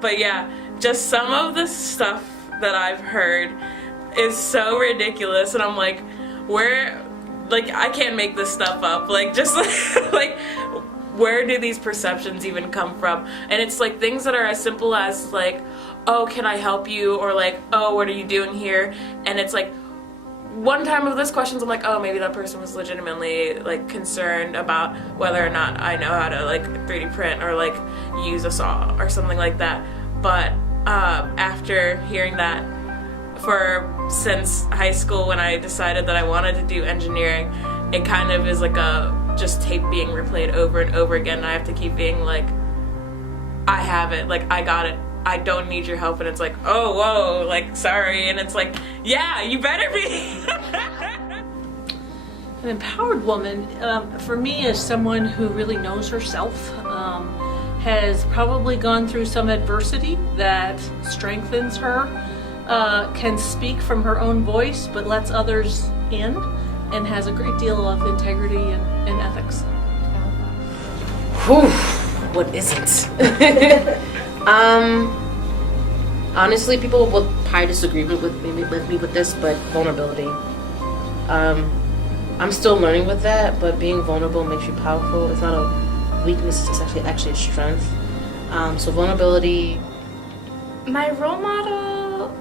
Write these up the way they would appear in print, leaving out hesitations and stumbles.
But yeah, just some of the stuff that I've heard is so ridiculous, and I'm like, where, like, I can't make this stuff up. Like, just like, where do these perceptions even come from? And it's like things that are as simple as like, oh, can I help you? Or like, oh, what are you doing here? And it's like, one time of this questions, I'm like, oh, maybe that person was legitimately like concerned about whether or not I know how to like 3D print or like use a saw or something like that. But after hearing that since high school, when I decided that I wanted to do engineering, it kind of is like a just tape being replayed over and over again, and I have to keep being like, I have it, like, I got it, I don't need your help. And it's like, oh, whoa, like, sorry. And it's like, yeah, you better be. An empowered woman, for me, is someone who really knows herself, has probably gone through some adversity that strengthens her, can speak from her own voice but lets others in, and has a great deal of integrity and ethics. Whew, what isn't? Honestly, people will probably disagree with me with this, but vulnerability. I'm still learning with that, but being vulnerable makes you powerful. It's not a weakness, it's actually a strength. So vulnerability. My role model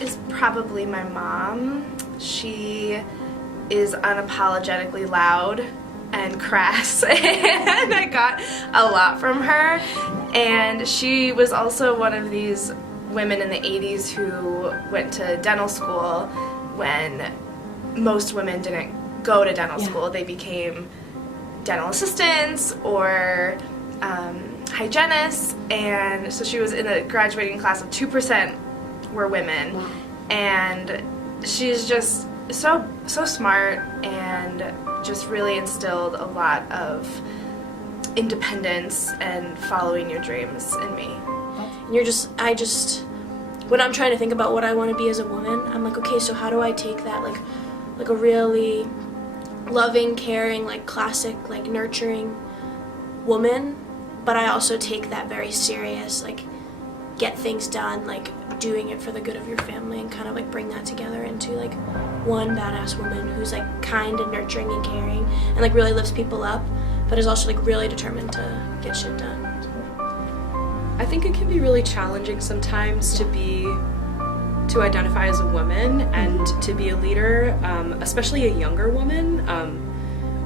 is probably my mom. She is unapologetically loud and crass, and I got a lot from her. And she was also one of these women in the 80s who went to dental school when most women didn't go to dental school. They became dental assistants or hygienists, and so she was in a graduating class of 2% were women. Wow. And she's just so smart and just really instilled a lot of independence and following your dreams in me. When I'm trying to think about what I want to be as a woman, I'm like, okay, so how do I take that, like a really loving, caring, like classic, like nurturing woman, but I also take that very serious, like get things done, like doing it for the good of your family, and kind of like bring that together into like one badass woman who's like kind and nurturing and caring and like really lifts people up, but is also like really determined to get shit done. I think it can be really challenging sometimes to identify as a woman and to be a leader, especially a younger woman.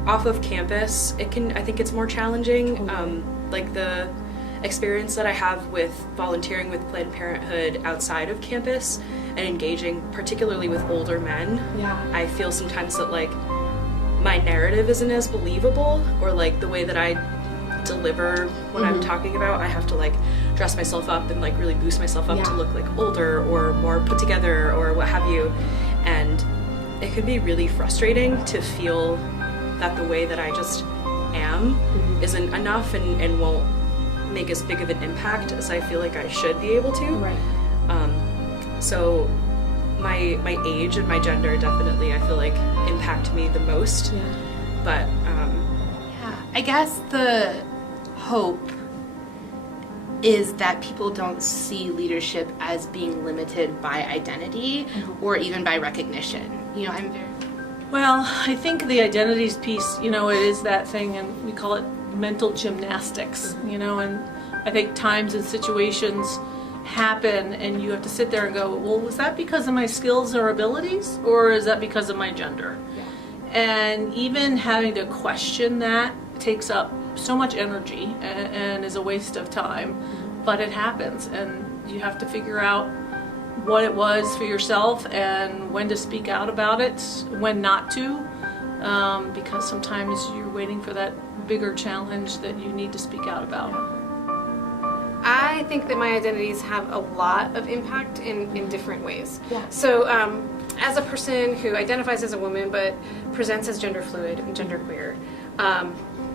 Off of campus, I think it's more challenging. Like the experience that I have with volunteering with Planned Parenthood outside of campus and engaging particularly with older men, I feel sometimes that like my narrative isn't as believable, or like the way that I deliver what I'm talking about, I have to like dress myself up and like really boost myself up to look like older or more put together or what have you. And it can be really frustrating to feel that the way that I just am isn't enough and won't make as big of an impact as I feel like I should be able to. Right. So my age and my gender definitely, I feel like, impact me the most. Yeah. But I guess the hope is that people don't see leadership as being limited by identity or even by recognition. You know, Well, I think the identities piece, you know, it is that thing, and we call it mental gymnastics, you know, and I think times and situations happen and you have to sit there and go, well, was that because of my skills or abilities, or is that because of my gender? And even having to question that takes up so much energy and is a waste of time, but it happens, and you have to figure out what it was for yourself and when to speak out about it, when not to, because sometimes you're waiting for that bigger challenge that you need to speak out about. I think that my identities have a lot of impact in different ways. So as a person who identifies as a woman but presents as gender fluid and genderqueer,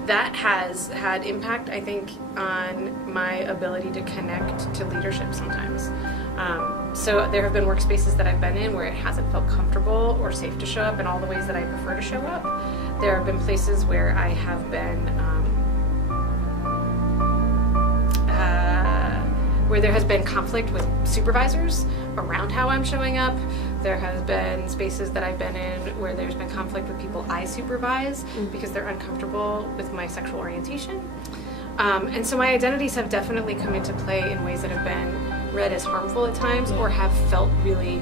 that has had impact, I think, on my ability to connect to leadership sometimes. So there have been workspaces that I've been in where it hasn't felt comfortable or safe to show up in all the ways that I prefer to show up. There have been places where I have been where there has been conflict with supervisors around how I'm showing up. There has been spaces that I've been in where there's been conflict with people I supervise because they're uncomfortable with my sexual orientation. And so my identities have definitely come into play in ways that have been read as harmful at times or have felt really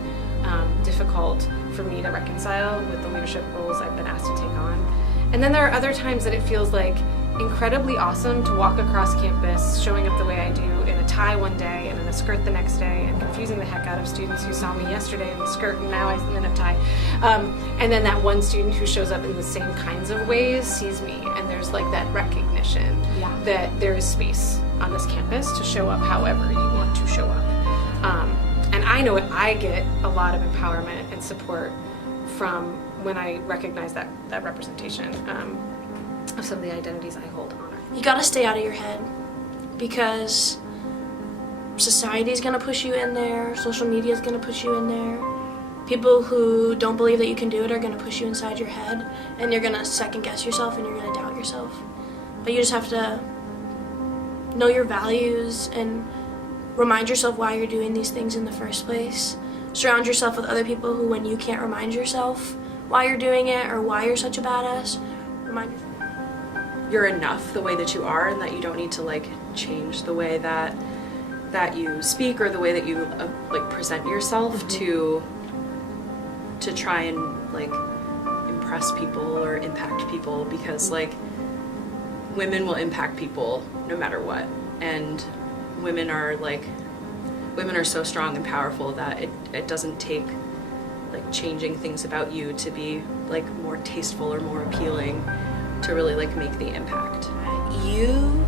difficult for me to reconcile with the leadership roles I've been asked to take on. And then there are other times that it feels like incredibly awesome to walk across campus showing up the way I do in a tie one day and in a skirt the next day and confusing the heck out of students who saw me yesterday in a skirt and now I'm in a tie. And then that one student who shows up in the same kinds of ways sees me, and there's like that recognition that there is space on this campus to show up however you want to show up. And I know I get a lot of empowerment and support from when I recognize that representation of some of the identities I hold on. You gotta stay out of your head, because society's gonna push you in there, social media's gonna push you in there. People who don't believe that you can do it are gonna push you inside your head, and you're gonna second guess yourself and you're gonna doubt yourself. But you just have to know your values and remind yourself why you're doing these things in the first place. Surround yourself with other people who, when you can't remind yourself why you're doing it or why you're such a badass, remind yourself. You're enough the way that you are, and that you don't need to like change the way that you speak or the way that you like present yourself to try and like impress people or impact people, because like women will impact people no matter what, and women are so strong and powerful that it doesn't take like changing things about you to be like more tasteful or more appealing to really like make the impact. You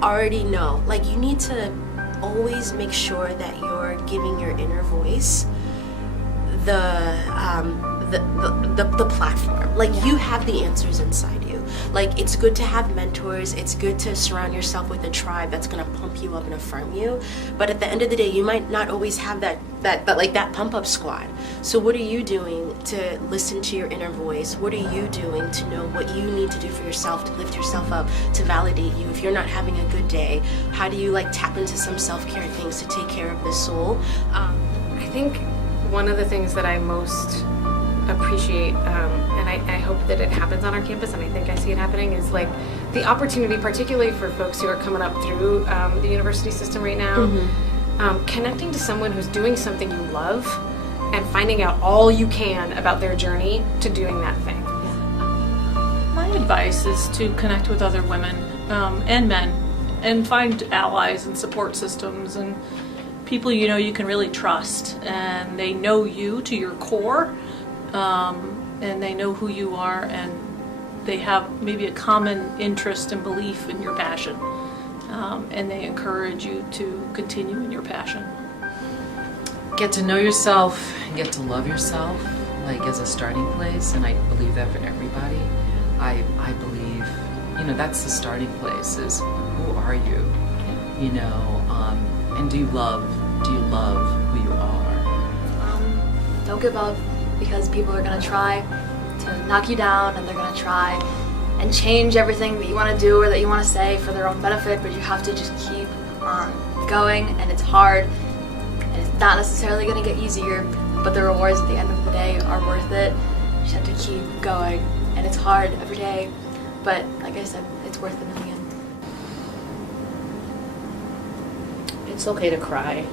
already know, like you need to always make sure that you're giving your inner voice the platform. Like you have the answers inside you. Like it's good to have mentors, it's good to surround yourself with a tribe that's gonna pump you up and affirm you, but at the end of the day you might not always have that pump up squad. So what are you doing to listen to your inner voice? What are you doing to know what you need to do for yourself, to lift yourself up, to validate you? If you're not having a good day, how do you like tap into some self-care things to take care of the soul? I think one of the things that I most appreciate, and I hope that it happens on our campus, and I think I see it happening, is like the opportunity, particularly for folks who are coming up through the university system right now, connecting to someone who's doing something you love and finding out all you can about their journey to doing that thing. My advice is to connect with other women and men and find allies and support systems and people you know you can really trust, and they know you to your core, and they know who you are, and they have maybe a common interest and belief in your passion, and they encourage you to continue in your passion. Get to know yourself and get to love yourself, like as a starting place, and I believe that for everybody. I believe, that's the starting place, is who are you, and do you love who you are? Don't give up, because people are going to try to knock you down, and they're going to try and change everything that you want to do or that you want to say for their own benefit, but you have to just keep on going, and it's hard, and it's not necessarily going to get easier, but the rewards at the end of the day are worth it. You just have to keep going, and it's hard every day, but like I said, it's worth it in the end. It's okay to cry.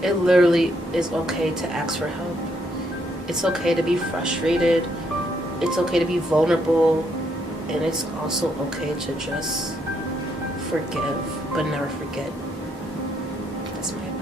It literally is okay to ask for help. It's okay to be frustrated. It's okay to be vulnerable. And it's also okay to just forgive, but never forget. That's my opinion.